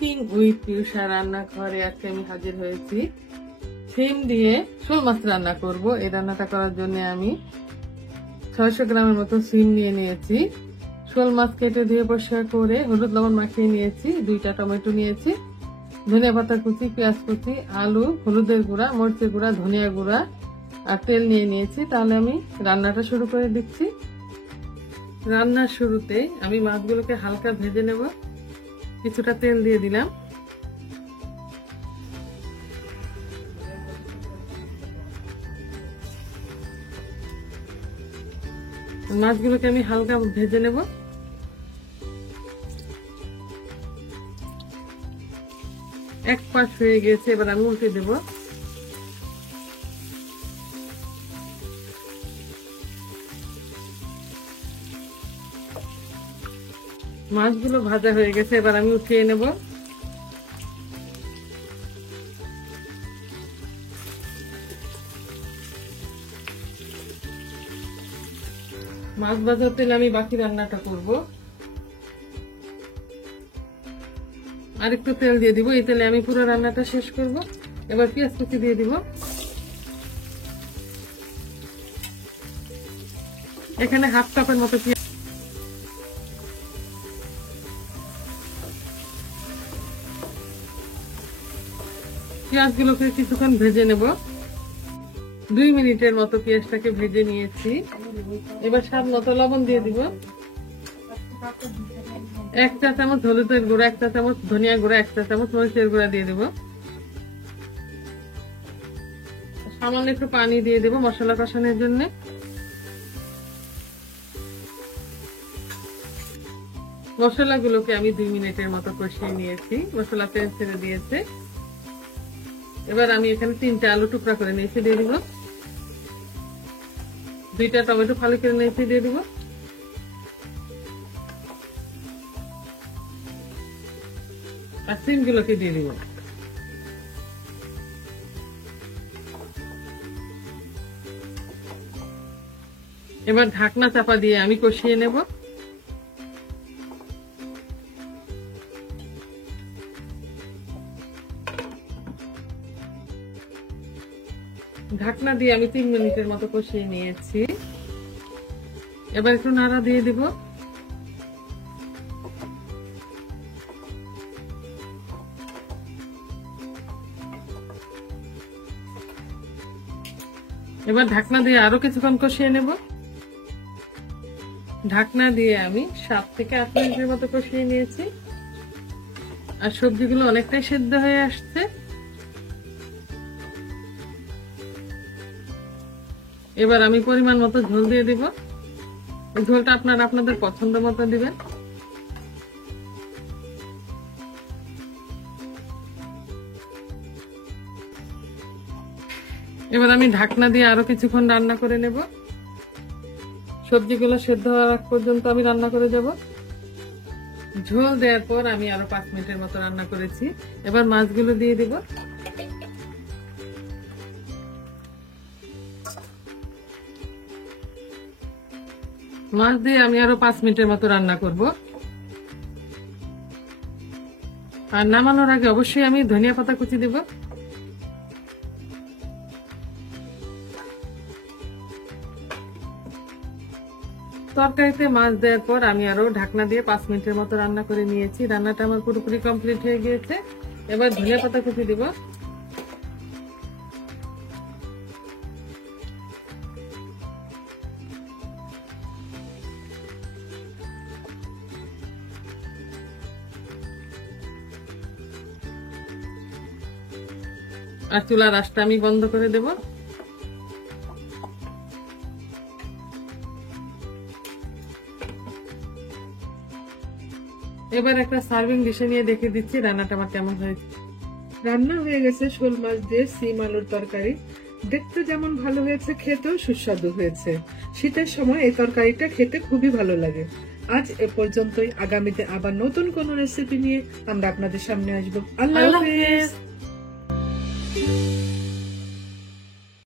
Cooking with পিউষা রান্নাঘরে আজকে আমি হাজির হয়েছি। সিম দিয়ে শোল মাছ রান্না করব। এই রান্নাটা করার জন্য আমি 600 গ্রামের মতো সিম নিয়ে নিয়েছি। শোল মাছ কেটে ধুয়ে পরিষ্কার করে হলুদ লবণ মাখিয়ে নিয়েছি। 2টা টমেটো নিয়েছি, ধনিয়া পাতা কুচি, পেঁয়াজ কুচি, আলু, হলুদের গুঁড়া, মরিচের গুঁড়া, ধনিয়া গুঁড়া আর তেল নিয়ে নিয়েছি। তাহলে আমি রান্নাটা শুরু করে দিচ্ছি। রান্নার শুরুতে আমি মাছগুলোকে হালকা ভেজে নেব। কিছুটা তেল দিয়ে দিলাম। মাছগুলোকে আমি হালকা ভেজে নেব। এক পাশ হয়ে গেছে, এবার আমি উল্টে দেব। মাছগুলো ভাজা হয়ে গেছে, এবার আমি উঠিয়ে নেব। মাছ ভাজার তেলে আমি বাকি রান্নাটা করব। আর একটু তেল দিয়ে দিব। এই তেলে আমি পুরো রান্নাটা শেষ করব। এবার পেঁয়াজ কুচি দিয়ে দিব। এখানে হাফ কাপের মতো পেঁয়াজগুলোকে কিছুক্ষণ ভেজে নেব। 2 মিনিটের মতো পেঁয়াজটাকে ভেজে নিয়েছি। এবার স্বাদ মতো লবণ দিয়ে দিব। 1 চা চামচ হলুদের গুঁড়া, 1 চা চামচ ধনিয়া গুঁড়া, 1 চা চামচ মরিচের গুঁড়া দিয়ে দিব। সামান্য একটু পানি দিয়ে দেব মশলা কষানোর জন্য। মশলাগুলোকে আমি 2 মিনিটের মতো কষিয়ে নিয়েছি। মশলা তেল ছেড়ে দিয়েছে। এবার আমি এখানে 3টা আলু টুকরা করে নিয়েছি, দিয়ে দিব। 2টা টমেটো ফালি করে নিয়েছি, দিয়ে দিব। আর সিমগুলোকে দিয়ে দিব। এবার ঢাকনা চাপা দিয়ে আমি কষিয়ে নেব। ঢাকনা দিয়ে আমি 3 মিনিটের মতো কষিয়ে নিয়েছি। এবার একটু নাড়া দিয়ে দিব। এবার ঢাকনা দিয়ে আরো কিছুক্ষণ কষিয়ে নেব। ঢাকনা দিয়ে আমি 7 থেকে 8 মিনিটের মতো কষিয়ে নিয়েছি। আর সবজিগুলো অনেকটাই সেদ্ধ হয়ে আসছে। এবার আমি পরিমাণ মতো ঝোল দিয়ে দিব। ঝোলটা আপনারা আপনাদের পছন্দ মতো দিবেন। এবার আমি ঢাকনা দিয়ে আরো কিছুক্ষণ রান্না করে নেব। সবজিগুলো সেদ্ধ হওয়ার আগ পর্যন্ত আমি রান্না করে যাব। ঝোল দেওয়ার পর আমি আরো 5 মিনিটের মতো রান্না করেছি। এবার মাছগুলো দিয়ে দিব। মাছ দিয়ে আমি আরো 5 মিনিটের মতো রান্না করব। আর নামানোর আগে অবশ্যই আমি ধনিয়া পাতা কুচি দেব। তরকারিতে মাছ দেওয়ার পর আমি আরো ঢাকনা দিয়ে 5 মিনিটের মতো রান্না করে নিয়েছি। রান্নাটা আমার পুরোপুরি কমপ্লিট হয়ে গিয়েছে। এবার ধনিয়া পাতা কুচি দিব। আর চুলার আঁচটা আমি বন্ধ করে দেব। এবার একটা সার্ভিং ডিশে নিয়ে দেখে দিচ্ছি রান্নাটা আমার কেমন হয়েছে। রান্না হয়ে গেছে শোল মাছ দিয়ে সিম আলুর তরকারি। দেখতে যেমন ভালো হয়েছে, খেতেও সুস্বাদু হয়েছে। শীতের সময় এই তরকারিটা খেতে খুবই ভালো লাগে। আজ এ পর্যন্তই। আগামীতে আবার নতুন কোনো রেসিপি নিয়ে আমরা আপনাদের সামনে আসবো। আল্লাহ হাফেজ।